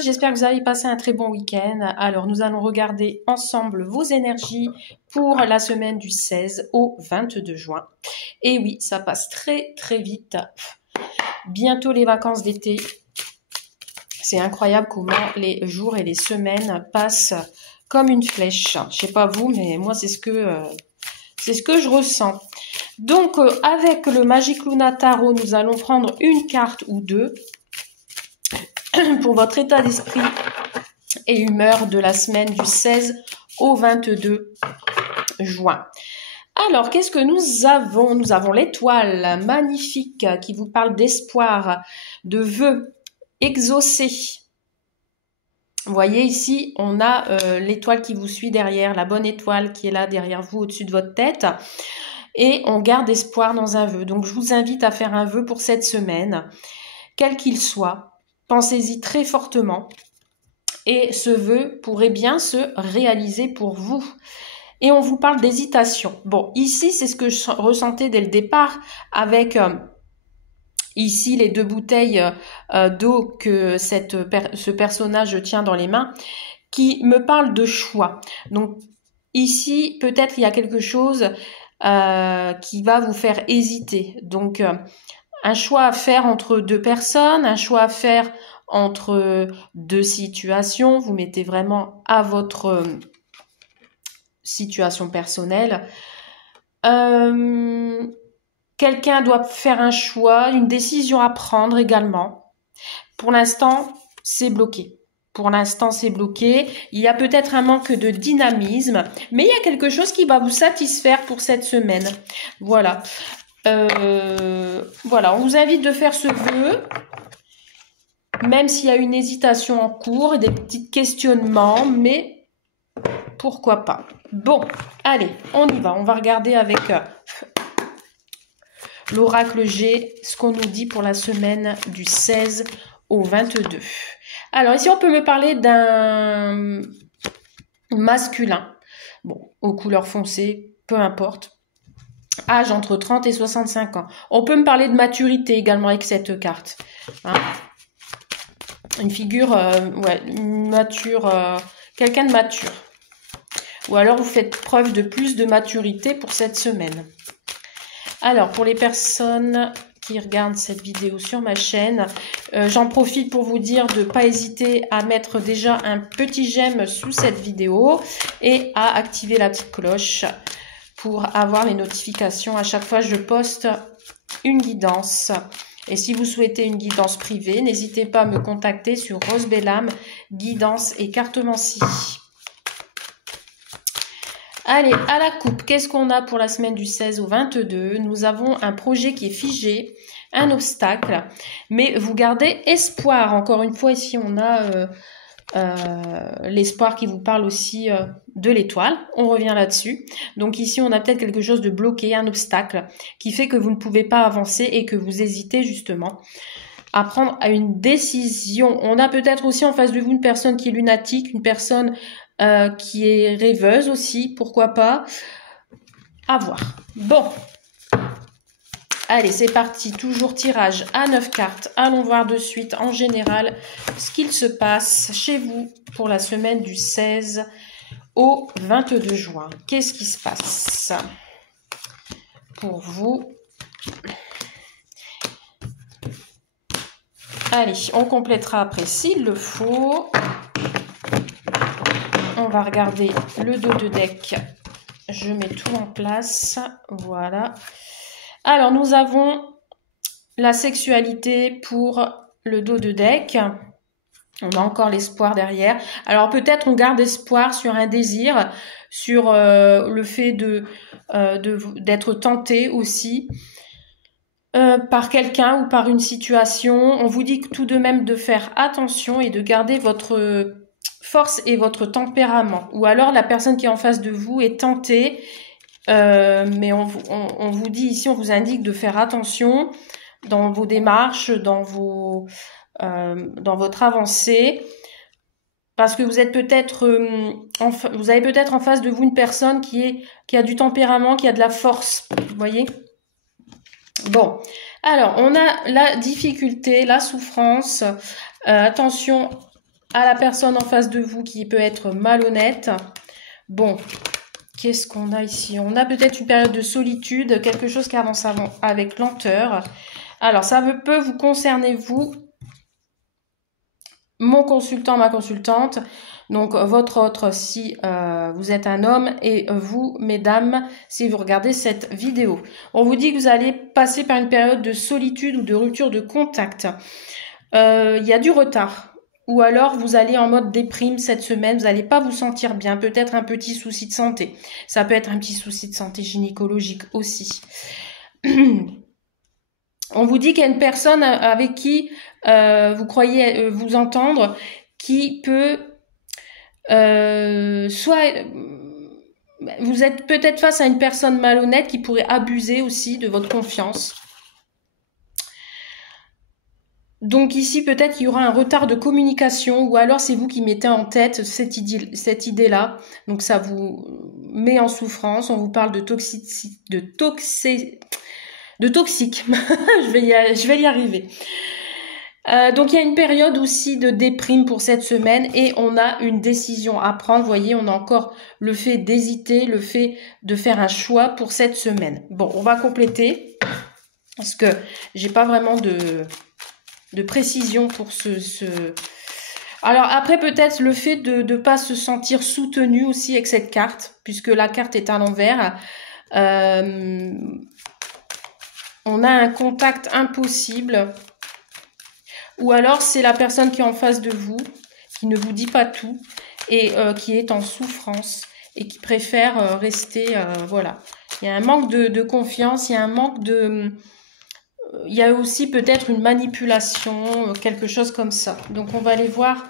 tous, j'espère que vous avez passé un très bon week-end. Alors, nous allons regarder ensemble vos énergies pour la semaine du 16 au 22 juin. Et oui, ça passe très très vite. Bientôt les vacances d'été. C'est incroyable comment les jours et les semaines passent comme une flèche. Je sais pas vous, mais moi c'est ce que je ressens. Donc, avec le Magic Luna Tarot, nous allons prendre une carte ou deux pour votre état d'esprit et humeur de la semaine du 16 au 22 juin. Alors, qu'est-ce que nous avons? Nous avons l'étoile magnifique qui vous parle d'espoir, de vœux exaucés. Vous voyez ici, on a l'étoile qui vous suit derrière, la bonne étoile qui est là derrière vous, au-dessus de votre tête. Et on garde espoir dans un vœu. Donc, je vous invite à faire un vœu pour cette semaine, quel qu'il soit. Pensez-y très fortement. Et ce vœu pourrait bien se réaliser pour vous. Et on vous parle d'hésitation. Bon, ici, c'est ce que je ressentais dès le départ avec ici les deux bouteilles d'eau que ce personnage tient dans les mains, qui me parle de choix. Donc, ici, peut-être il y a quelque chose qui va vous faire hésiter. Donc, un choix à faire entre deux personnes, un choix à faire entre deux situations. Vous mettez vraiment à votre situation personnelle. Quelqu'un doit faire un choix, une décision à prendre également. Pour l'instant, c'est bloqué. Pour l'instant, c'est bloqué. Il y a peut-être un manque de dynamisme, mais il y a quelque chose qui va vous satisfaire pour cette semaine. Voilà. Voilà, on vous invite de faire ce vœu, même s'il y a une hésitation en cours et des petits questionnements, mais pourquoi pas. Bon, allez, on y va. On va regarder avec l'oracle G ce qu'on nous dit pour la semaine du 16 au 22. Alors ici, on peut me parler d'un masculin, bon, aux couleurs foncées, peu importe. Âge entre 30 et 65 ans. On peut me parler de maturité également avec cette carte. Hein, une figure mature, quelqu'un de mature. Ou alors vous faites preuve de plus de maturité pour cette semaine. Alors, pour les personnes qui regardent cette vidéo sur ma chaîne, j'en profite pour vous dire de ne pas hésiter à mettre déjà un petit j'aime sous cette vidéo et à activer la petite cloche pour avoir les notifications à chaque fois que je poste une guidance. Et si vous souhaitez une guidance privée, n'hésitez pas à me contacter sur Rose Bellam, guidance et cartomancie. Allez, à la coupe, qu'est-ce qu'on a pour la semaine du 16 au 22? Nous avons un projet qui est figé, un obstacle, mais vous gardez espoir. Encore une fois, ici, on a l'espoir qui vous parle aussi de l'étoile. On revient là-dessus. Donc ici, on a peut-être quelque chose de bloqué, un obstacle, qui fait que vous ne pouvez pas avancer et que vous hésitez justement à prendre une décision. On a peut-être aussi en face de vous une personne qui est lunatique, une personne qui est rêveuse aussi, pourquoi pas. À voir. Bon. Allez, c'est parti. Toujours tirage à 9 cartes. Allons voir de suite en général ce qu'il se passe chez vous pour la semaine du 16 au 22 juin. Qu'est-ce qui se passe pour vous? Allez, on complétera après s'il le faut. On va regarder le dos de deck. Je mets tout en place. Voilà. Alors, nous avons la sexualité pour le dos de deck. On a encore l'espoir derrière. Alors, peut-être on garde espoir sur un désir, sur le fait d'être tenté aussi par quelqu'un ou par une situation. On vous dit tout de même de faire attention et de garder votre force et votre tempérament. Ou alors la personne qui est en face de vous est tentée, mais on vous dit ici, on vous indique de faire attention dans vos démarches, dans votre avancée, parce que vous êtes peut-être, vous avez peut-être en face de vous une personne qui a du tempérament, qui a de la force, vous voyez. Bon, alors on a la difficulté, la souffrance. Attention à la personne en face de vous qui peut être malhonnête. Bon, qu'est-ce qu'on a ici? On a peut-être une période de solitude, quelque chose qui avance avec lenteur. Alors, ça peut vous concerner, vous, mon consultant, ma consultante, donc votre autre si vous êtes un homme, et vous, mesdames, si vous regardez cette vidéo. On vous dit que vous allez passer par une période de solitude ou de rupture de contact. Il y a du retard. Ou alors vous allez en mode déprime cette semaine, vous n'allez pas vous sentir bien, peut-être un petit souci de santé. Ça peut être un petit souci de santé gynécologique aussi. On vous dit qu'il y a une personne avec qui vous croyez vous entendre, qui peut soit vous êtes peut-être face à une personne malhonnête qui pourrait abuser aussi de votre confiance. Donc ici, peut-être qu'il y aura un retard de communication, ou alors c'est vous qui mettez en tête cette idée-là. Donc ça vous met en souffrance. On vous parle de toxique. je vais y arriver. Donc il y a une période aussi de déprime pour cette semaine et on a une décision à prendre. Vous voyez, on a encore le fait d'hésiter, le fait de faire un choix pour cette semaine. Bon, on va compléter parce que j'ai pas vraiment de précision pour ce... Alors après, peut-être le fait de ne pas se sentir soutenu aussi avec cette carte, puisque la carte est à l'envers. On a un contact impossible. Ou alors, c'est la personne qui est en face de vous, qui ne vous dit pas tout, et qui est en souffrance, et qui préfère rester... voilà. Il y a un manque de confiance, il y a un manque de... Il y a aussi peut-être une manipulation, quelque chose comme ça. Donc, on va aller voir,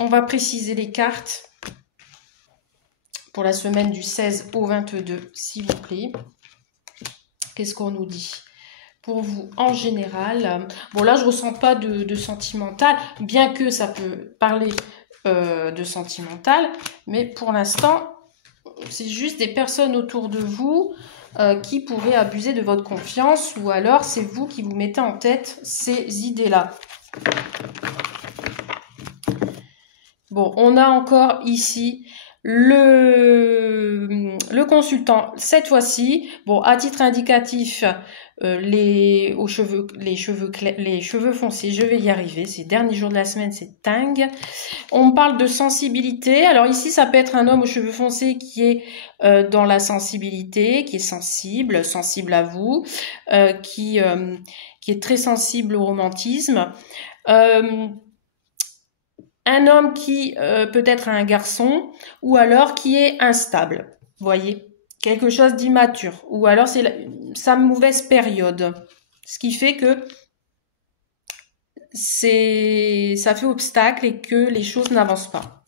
on va préciser les cartes pour la semaine du 16 au 22, s'il vous plaît. Qu'est-ce qu'on nous dit pour vous en général? Bon, là, je ne ressens pas de sentimental, bien que ça peut parler de sentimental, mais pour l'instant, c'est juste des personnes autour de vous qui pourraient abuser de votre confiance, ou alors c'est vous qui vous mettez en tête ces idées-là. Bon, on a encore ici le consultant cette fois-ci. Bon, à titre indicatif, les cheveux foncés, je vais y arriver. C'est le dernier jour de la semaine, c'est dingue. On parle de sensibilité. Alors ici, ça peut être un homme aux cheveux foncés qui est dans la sensibilité, qui est sensible à vous, qui est très sensible au romantisme. Un homme qui peut être un garçon, ou alors qui est instable, vous voyez, quelque chose d'immature, ou alors c'est sa mauvaise période, ce qui fait que ça fait obstacle et que les choses n'avancent pas.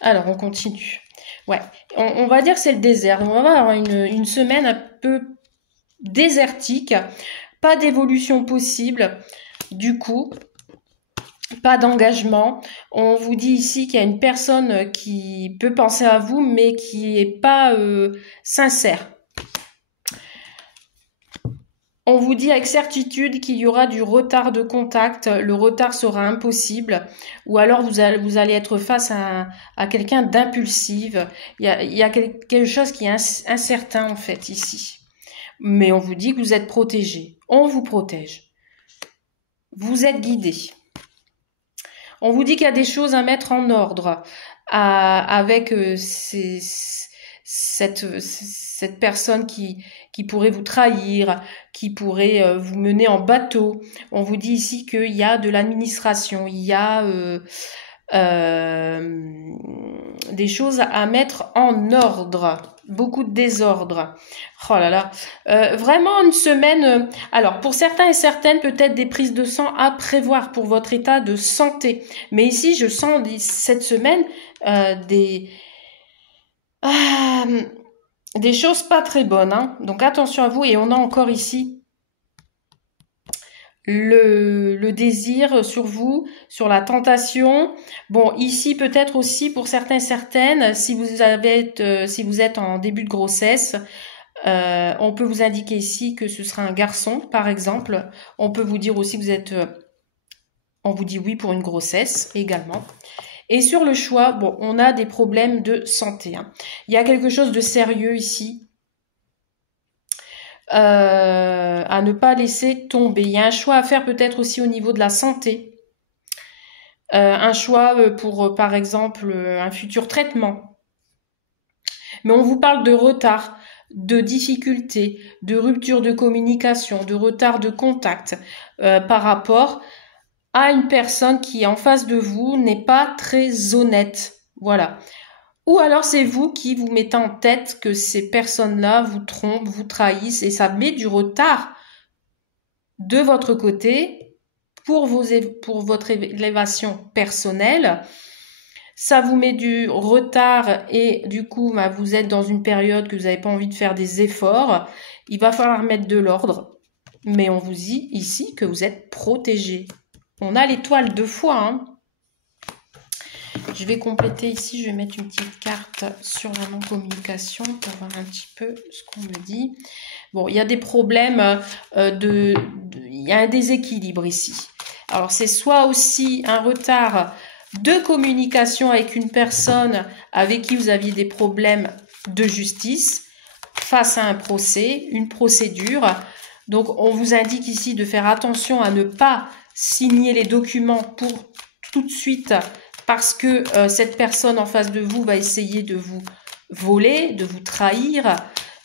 Alors, on continue. Ouais, on va dire que c'est le désert. On va avoir une semaine un peu désertique, pas d'évolution possible, du coup... Pas d'engagement. On vous dit ici qu'il y a une personne qui peut penser à vous, mais qui n'est pas sincère. On vous dit avec certitude qu'il y aura du retard de contact. Le retard sera impossible. Ou alors vous allez être face à quelqu'un d'impulsive. Il y a quelque chose qui est incertain en fait ici. Mais on vous dit que vous êtes protégé. On vous protège. Vous êtes guidé. On vous dit qu'il y a des choses à mettre en ordre avec cette personne qui pourrait vous trahir, qui pourrait vous mener en bateau. On vous dit ici qu'il y a de l'administration, il y a des choses à mettre en ordre, beaucoup de désordre. Oh là là, vraiment une semaine. Alors pour certains et certaines, peut-être des prises de sang à prévoir pour votre état de santé. Mais ici, je sens cette semaine des choses pas très bonnes. Hein. Donc attention à vous. Et on a encore ici le désir sur vous, sur la tentation. Bon, ici peut-être aussi pour certains et certaines, si vous êtes en début de grossesse, on peut vous indiquer ici que ce sera un garçon, par exemple. On peut vous dire aussi que vous êtes On vous dit oui pour une grossesse également. Et sur le choix, bon, on a des problèmes de santé. Hein. Il y a quelque chose de sérieux ici à ne pas laisser tomber. Il y a un choix à faire peut-être aussi au niveau de la santé. Un choix pour, par exemple, un futur traitement. Mais on vous parle de retard, de difficultés, de rupture de communication, de retard de contact par rapport à une personne qui en face de vous n'est pas très honnête. Voilà. Ou alors c'est vous qui vous mettez en tête que ces personnes-là vous trompent, vous trahissent et ça met du retard de votre côté pour votre élévation personnelle. Ça vous met du retard et du coup, bah, vous êtes dans une période que vous n'avez pas envie de faire des efforts. Il va falloir mettre de l'ordre. Mais on vous dit ici que vous êtes protégé. On a l'étoile 2 fois. Hein. Je vais compléter ici, je vais mettre une petite carte sur la non-communication pour voir un petit peu ce qu'on me dit. Bon, il y a des problèmes il y a un déséquilibre ici. Alors, c'est soit aussi un retard de communication avec une personne avec qui vous aviez des problèmes de justice face à un procès, une procédure. Donc, on vous indique ici de faire attention à ne pas signer les documents pour tout de suite parce que cette personne en face de vous va essayer de vous voler, de vous trahir.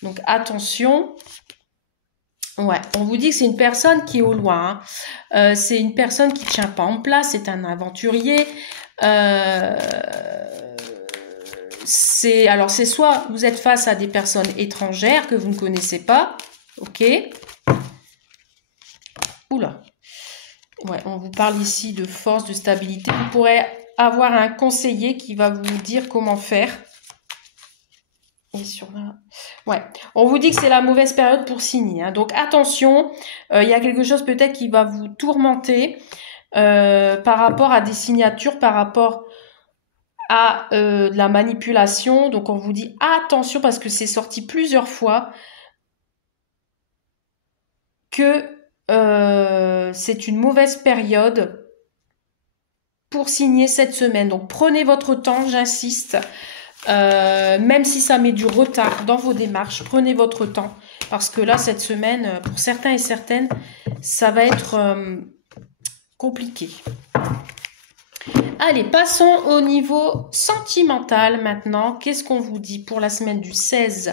Donc, attention. Ouais, on vous dit que c'est une personne qui est au loin. Hein. C'est une personne qui ne tient pas en place. C'est un aventurier. C'est soit vous êtes face à des personnes étrangères que vous ne connaissez pas. Ok. Oula. Ouais, on vous parle ici de force, de stabilité. Vous pourrez avoir un conseiller qui va vous dire comment faire. Et sur là, ouais, on vous dit que c'est la mauvaise période pour signer. Hein. Donc attention, il y a quelque chose peut-être qui va vous tourmenter par rapport à des signatures, par rapport à de la manipulation. Donc on vous dit attention parce que c'est sorti plusieurs fois que c'est une mauvaise période pour signer cette semaine. Donc prenez votre temps, j'insiste. Même si ça met du retard dans vos démarches, prenez votre temps. Parce que là, cette semaine, pour certains et certaines, ça va être compliqué. Allez, passons au niveau sentimental maintenant. Qu'est-ce qu'on vous dit pour la semaine du 16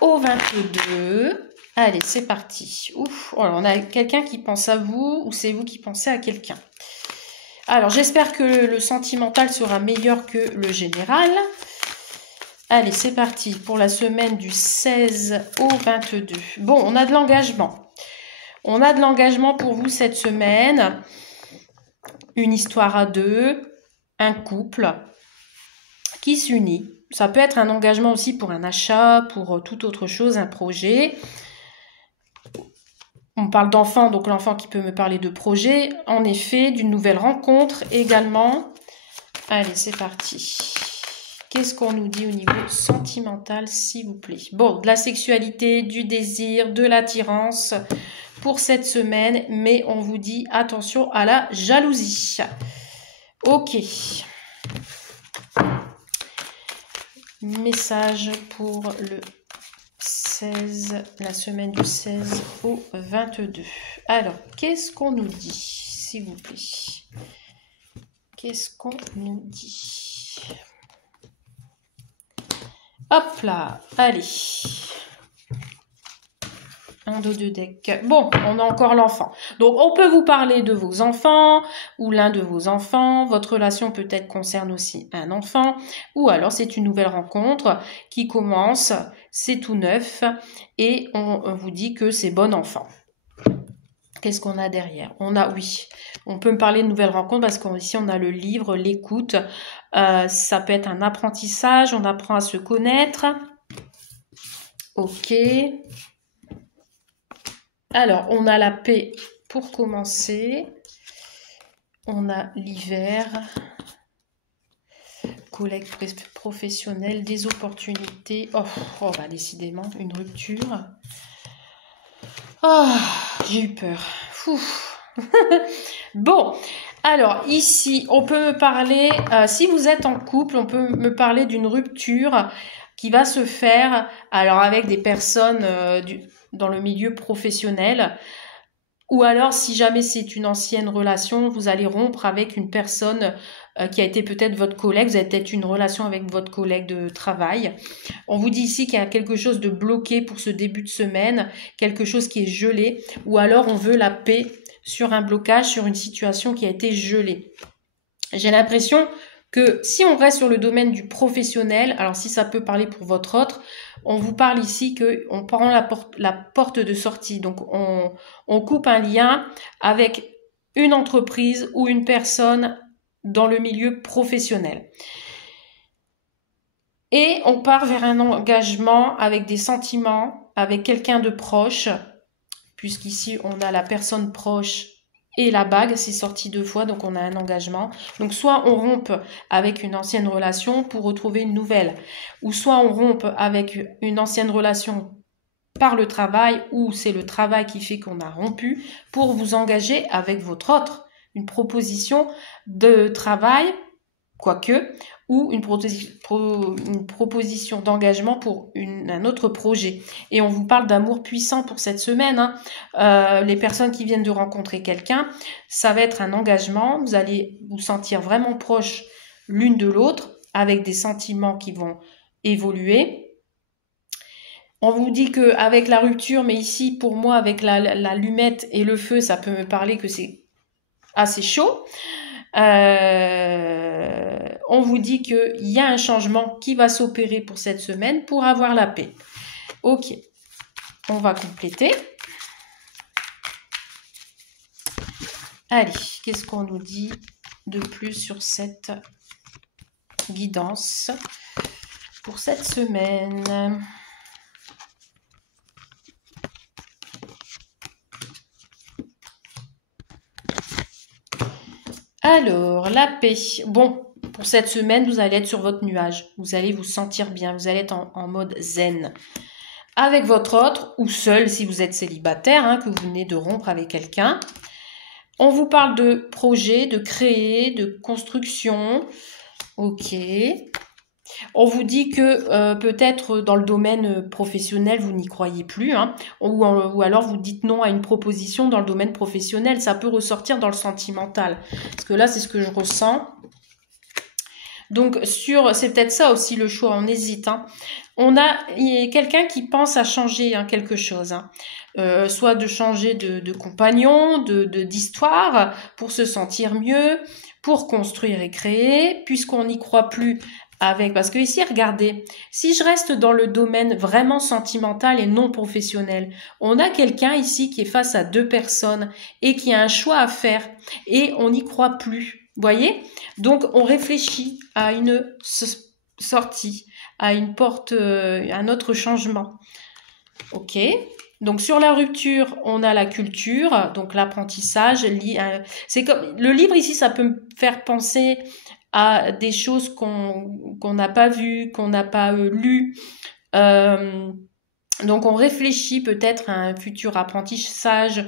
au 22 ? Allez, c'est parti. Ouf, alors on a quelqu'un qui pense à vous ou c'est vous qui pensez à quelqu'un. Alors, j'espère que le sentimental sera meilleur que le général. Allez, c'est parti pour la semaine du 16 au 22. Bon, on a de l'engagement. On a de l'engagement pour vous cette semaine. Une histoire à deux, un couple qui s'unit. Ça peut être un engagement aussi pour un achat, pour toute autre chose, un projet. On parle d'enfant, donc l'enfant qui peut me parler de projet. En effet, d'une nouvelle rencontre également. Allez, c'est parti. Qu'est-ce qu'on nous dit au niveau sentimental, s'il vous plaît? Bon, de la sexualité, du désir, de l'attirance pour cette semaine. Mais on vous dit attention à la jalousie. Ok. Message pour le 16, la semaine du 16 au 22. Alors, qu'est-ce qu'on nous dit, s'il vous plaît? Qu'est-ce qu'on nous dit? Hop là, allez. Un dos de deck. Bon, on a encore l'enfant. Donc, on peut vous parler de vos enfants ou l'un de vos enfants. Votre relation peut-être concerne aussi un enfant. Ou alors, c'est une nouvelle rencontre qui commence. C'est tout neuf. Et on vous dit que c'est bon enfant. Qu'est-ce qu'on a derrière? On a, oui, on peut me parler de nouvelles rencontres parce qu'ici, on a le livre, l'écoute. Ça peut être un apprentissage. On apprend à se connaître. Ok. Alors, on a la paix pour commencer. On a l'hiver. Collègues professionnels, des opportunités. Oh bah décidément, une rupture. Oh, j'ai eu peur. Ouf. Bon, alors ici, on peut me parler, si vous êtes en couple, on peut me parler d'une rupture qui va se faire, alors avec des personnes dans le milieu professionnel, ou alors si jamais c'est une ancienne relation, vous allez rompre avec une personne qui a été peut-être votre collègue, vous avez peut-être une relation avec votre collègue de travail. On vous dit ici qu'il y a quelque chose de bloqué pour ce début de semaine, quelque chose qui est gelé, ou alors on veut la paix sur un blocage, sur une situation qui a été gelée. J'ai l'impression que si on reste sur le domaine du professionnel, alors si ça peut parler pour votre autre, on vous parle ici qu'on prend la porte de sortie. Donc on coupe un lien avec une entreprise ou une personne dans le milieu professionnel. Et on part vers un engagement avec des sentiments, avec quelqu'un de proche, puisqu'ici on a la personne proche et la bague, c'est sorti 2 fois, donc on a un engagement. Donc soit on rompe avec une ancienne relation pour retrouver une nouvelle, ou soit on rompe avec une ancienne relation par le travail, ou c'est le travail qui fait qu'on a rompu, pour vous engager avec votre autre. Une proposition de travail, quoique, ou une proposition d'engagement pour un autre projet. Et on vous parle d'amour puissant pour cette semaine. Hein. Les personnes qui viennent de rencontrer quelqu'un, ça va être un engagement. Vous allez vous sentir vraiment proches l'une de l'autre, avec des sentiments qui vont évoluer. On vous dit qu'avec la rupture, mais ici, pour moi, avec l'allumette et le feu, ça peut me parler que c'est assez chaud. On vous dit qu'il y a un changement qui va s'opérer pour cette semaine pour avoir la paix. Ok, on va compléter. Allez, qu'est-ce qu'on nous dit de plus sur cette guidance pour cette semaine ? Alors, la paix. Bon, pour cette semaine, vous allez être sur votre nuage. Vous allez vous sentir bien. Vous allez être en mode zen. Avec votre autre, ou seul si vous êtes célibataire, hein, que vous venez de rompre avec quelqu'un. On vous parle de projet, de créer, de construction. Ok. On vous dit que peut-être dans le domaine professionnel, vous n'y croyez plus, hein, ou alors vous dites non à une proposition dans le domaine professionnel. Ça peut ressortir dans le sentimental. Parce que là, c'est ce que je ressens. Donc, c'est peut-être ça aussi le choix, on hésite. Hein. Il y a quelqu'un qui pense à changer quelque chose. Hein. Soit de changer de compagnon, d'histoire, pour se sentir mieux, pour construire et créer, puisqu'on n'y croit plus. Parce que ici, regardez, si je reste dans le domaine vraiment sentimental et non professionnel, on a quelqu'un ici qui est face à 2 personnes et qui a un choix à faire et on n'y croit plus. Voyez? Donc, on réfléchit à une sortie, à une porte, un autre changement. Ok? Donc, sur la rupture, on a la culture, donc l'apprentissage. C'est comme le livre ici, ça peut me faire penser à des choses qu'on n'a pas vues, qu'on n'a pas lues. Donc on réfléchit peut-être à un futur apprentissage,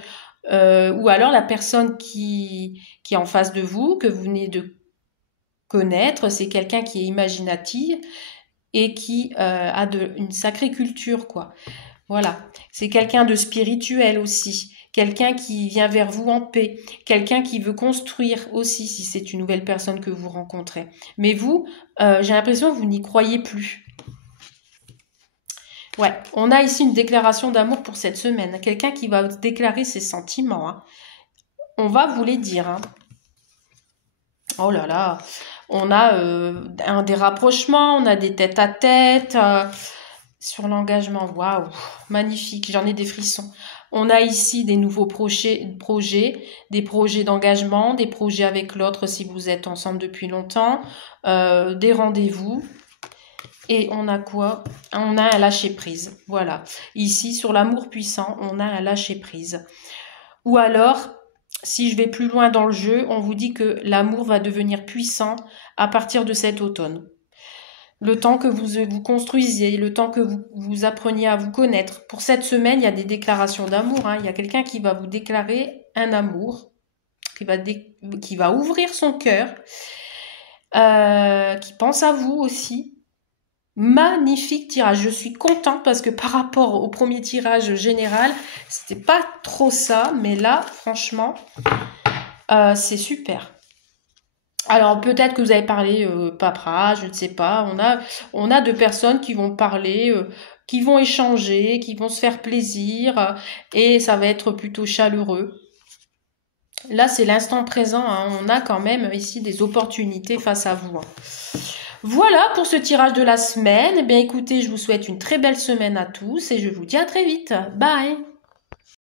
ou alors la personne qui est en face de vous, que vous venez de connaître, c'est quelqu'un qui est imaginatif et qui a une sacrée culture, quoi. Voilà, c'est quelqu'un de spirituel aussi. Quelqu'un qui vient vers vous en paix, quelqu'un qui veut construire aussi si c'est une nouvelle personne que vous rencontrez. Mais vous, j'ai l'impression que vous n'y croyez plus. Ouais, on a ici une déclaration d'amour pour cette semaine. Quelqu'un qui va déclarer ses sentiments. Hein. On va vous les dire. Hein. Oh là là, on a des rapprochements, on a des tête-à-tête. Sur l'engagement, waouh, magnifique, j'en ai des frissons. On a ici des nouveaux projets, des projets d'engagement, des projets avec l'autre si vous êtes ensemble depuis longtemps, des rendez-vous. Et on a quoi? On a un lâcher-prise, voilà. Ici, sur l'amour puissant, on a un lâcher-prise. Ou alors, si je vais plus loin dans le jeu, on vous dit que l'amour va devenir puissant à partir de cet automne. Le temps que vous construisiez, le temps que vous appreniez à vous connaître. Pour cette semaine, il y a des déclarations d'amour. Hein. Il y a quelqu'un qui va vous déclarer un amour. qui va ouvrir son cœur, qui pense à vous aussi. Magnifique tirage. Je suis contente parce que par rapport au premier tirage général, c'était pas trop ça, mais là, franchement, c'est super. Alors peut-être que vous avez parlé papera, je ne sais pas. On a deux personnes qui vont parler, qui vont échanger, qui vont se faire plaisir, et ça va être plutôt chaleureux. Là, c'est l'instant présent, hein. On a quand même ici des opportunités face à vous, hein. Voilà pour ce tirage de la semaine. Eh bien, écoutez, je vous souhaite une très belle semaine à tous et je vous dis à très vite. Bye!